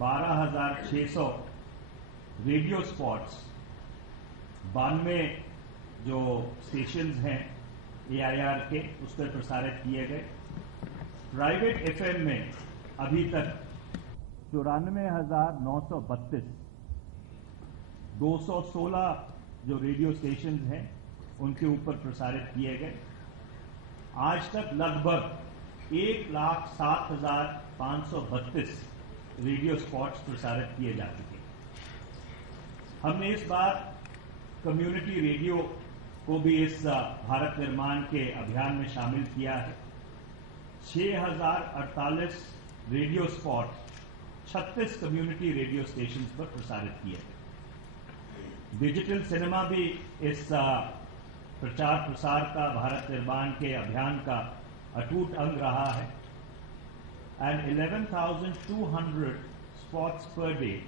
12,600 radio spots 92 जो स्टेशंस हैं AIR के उस पर प्रसारित किए गए। प्राइवेट FM में अभी तक 94,932 216 जो रेडियो स्टेशंस हैं उनके ऊपर प्रसारित किए गए। आज तक लगभग 1,07,532 रेडियो स्पॉट्स प्रसारित किए जा चुके हैं। हमने इस बार कम्युनिटी रेडियो को भी इस भारत निर्माण के अभियान में शामिल किया है। 6,048 radio spot 36 community radio station पर प्रसारित किए गए। डिजिटल सिनेमा भी इस प्रचार प्रसार का भारत निर्माण के अभियान का अटूट अंग रहा है। एंड 11,200 spots per day,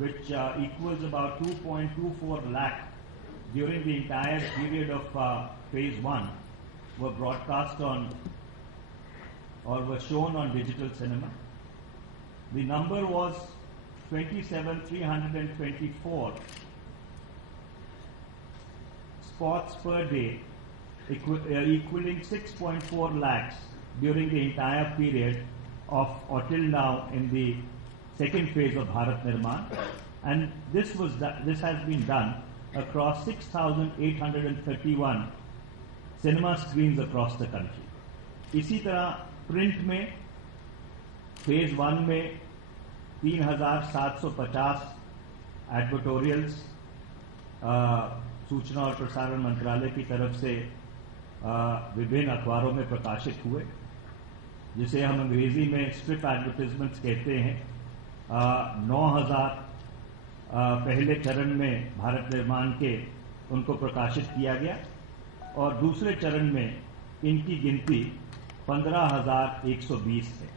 which equals about 2.24 lakh during the entire period of phase 1, were broadcast on or were shown on digital cinema. The number was 27,324 spots per day, equaling 6.4 lakhs during the entire period of or till now in the second phase of Bharat Nirman, and this has been done across 6,831 cinema screens across the country. इसी तरह प्रिंट में फेज 1 में 3,750 एडवर्टोरियल्स सूचना और प्रसारण मंत्रालय की तरफ से विभिन्न अखबारों में प्रकाशित हुए, जिसे हम अंग्रेजी में स्ट्रिप एडवर्टाइजमेंट्स कहते हैं। 9,000 पहले चरण में भारत निर्माण के उनको प्रकाशित किया गया और दूसरे चरण में इनकी गिनती 15,120 है।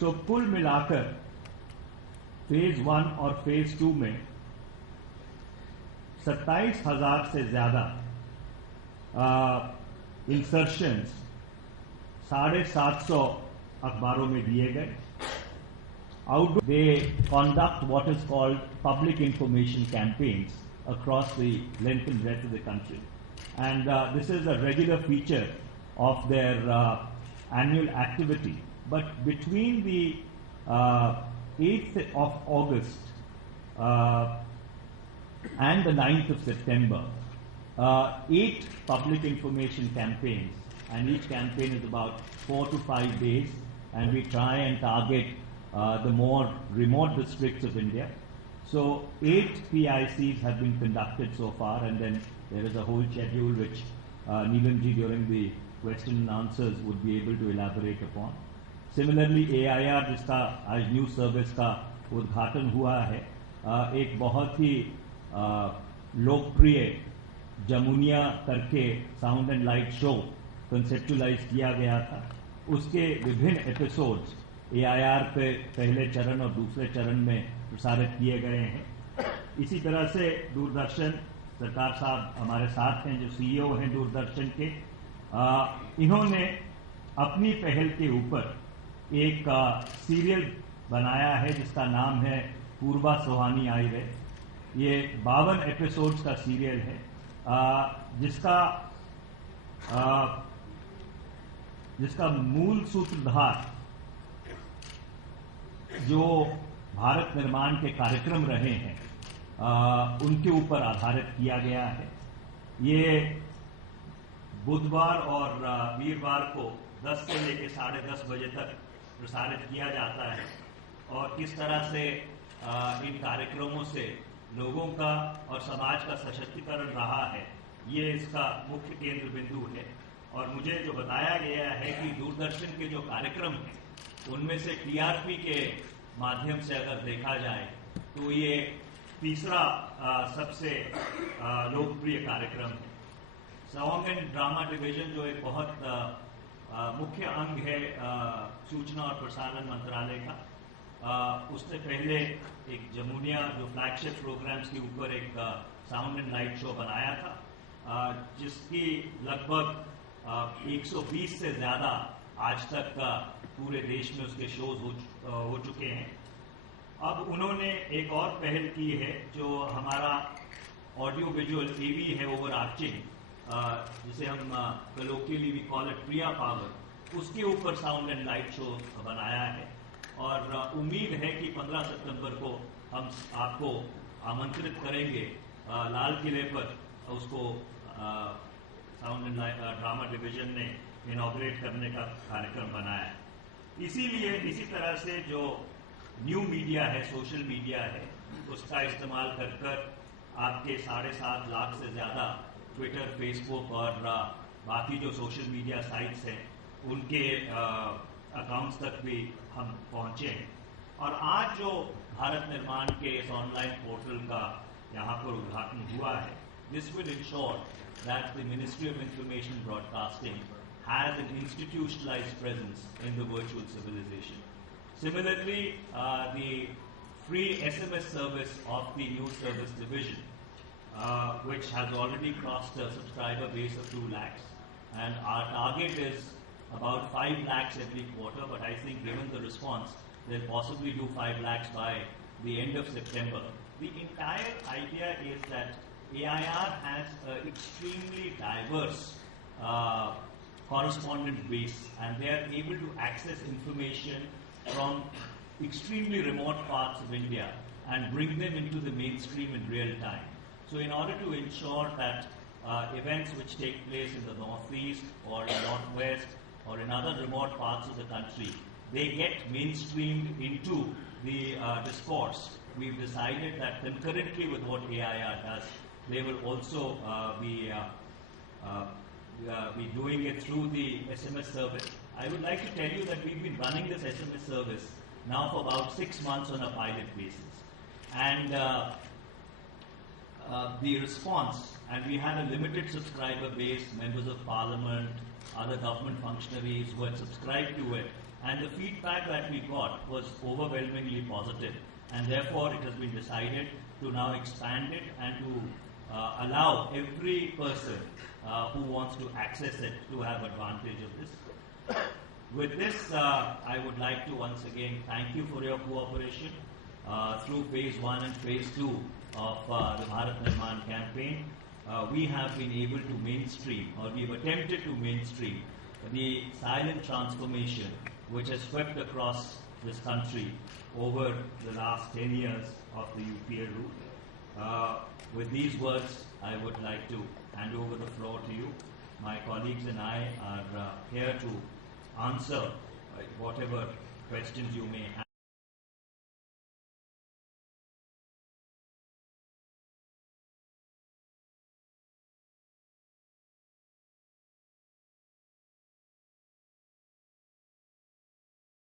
सो कुल मिलाकर फेज 1 और फेज 2 में 27,000 से ज्यादा इंसर्शंस 750 अखबारों में दिए गए। Outdoor, they conduct what is called public information campaigns across the length and breadth of the country, and this is a regular feature of their annual activity. But between the 8th of August and the 9th of September, 8 public information campaigns, and each campaign is about 4 to 5 days, and we try and target the more remote districts of India. So 8 PICs have been conducted so far, and then there is a whole schedule which Neelamji during the question and answers would be able to elaborate upon. Similarly, AIR जिसका आज news service का उद्घाटन हुआ है, एक बहुत ही लोकप्रिय जमुनिया करके sound and light show conceptualise किया गया था। उसके विभिन्न एपिसोड्स AIR पे पहले चरण और दूसरे चरण में प्रसारित किए गए हैं। इसी तरह से दूरदर्शन, सरकार साहब हमारे साथ हैं जो CEO हैं दूरदर्शन के, इन्होंने अपनी पहल के ऊपर एक सीरियल बनाया है जिसका नाम है पूर्वा सुहानी आई रे। ये 52 एपिसोड्स का सीरियल है, जिसका मूल सूत्रधार जो भारत निर्माण के कार्यक्रम रहे हैं उनके ऊपर आधारित किया गया है। ये बुधवार और वीरवार को 10 से लेकर 10:30 बजे तक प्रसारित किया जाता है, और किस तरह से इन कार्यक्रमों से लोगों का और समाज का सशक्तिकरण रहा है, ये इसका मुख्य केंद्र बिंदु है। और मुझे जो बताया गया है कि दूरदर्शन के जो कार्यक्रम हैं उनमें से TRP के माध्यम से अगर देखा जाए तो ये तीसरा सबसे लोकप्रिय कार्यक्रम है। सॉन्ग एंड ड्रामा डिवीजन जो एक बहुत मुख्य अंग है सूचना और प्रसारण मंत्रालय का, उससे पहले एक जमुनिया जो फ्लैगशिप प्रोग्राम्स के ऊपर एक साउंड एंड लाइट शो बनाया था, जिसकी लगभग 120 से ज्यादा आज तक पूरे देश में उसके शोज हो चुके चुके हैं। अब उन्होंने एक और पहल की है जो हमारा ऑडियो विजुअल एवी है ओवरआर्चिंग, जिसे हम colloquially we call it Priya power, उसके ऊपर साउंड एंड लाइट शो बनाया है। और उम्मीद है कि 15 सितंबर को हम आपको आमंत्रित करेंगे लाल किले पर उसको साउंड एंड ड्रामा डिवीजन ने इनॉग्रेट करने का कार्यक्रम बनाया है। इसीलिए इसी तरह से जो न्यू मीडिया है, सोशल मीडिया है, उसका इस्तेमाल कर आपके 7.5 लाख से ज़्यादा ट्विटर, फेसबुक और बाकी जो सोशल मीडिया साइट्स हैं उनके अकाउंट्स तक भी हम पहुंचे हैं। और आज जो भारत निर्माण के इस ऑनलाइन पोर्टल का यहाँ पर उद्घाटन हुआ है, this will ensure that the ministry of information broadcasting has an institutionalized presence in the virtual civilization. Similarly, the free SMS service of the News Service Division, which has already crossed a subscriber base of 2 lakhs, and our target is about 5 lakhs every quarter, but I think given the response, they'll possibly do 5 lakhs by the end of September. The entire idea is that AIR has an extremely diverse correspondent base, and they are able to access information from extremely remote parts of India and bring them into the mainstream in real time. So in order to ensure that events which take place in the northeast or in northwest or in other remote parts of the country, they get mainstreamed into the discourse, we've decided that concurrently with what AIR does, they will also be doing it through the SMS service. I would like to tell you that we've been running this SMS service now for about 6 months on a pilot basis. And the response, and we had a limited subscriber base, members of parliament, other government functionaries who had subscribed to it, and the feedback that we got was overwhelmingly positive. And therefore it has been decided to now expand it and to allow every person who wants to access it to have advantage of this. With this, I would like to once again thank you for your cooperation through phase 1 and phase 2 of the Bharat Nirman campaign. We have been able to mainstream, or we've attempted to mainstream, the silent transformation which has swept across this country over the last 10 years of the UPA rule. With these words, I would like to hand over the floor to you. My colleagues and I are here to answer whatever questions you may have.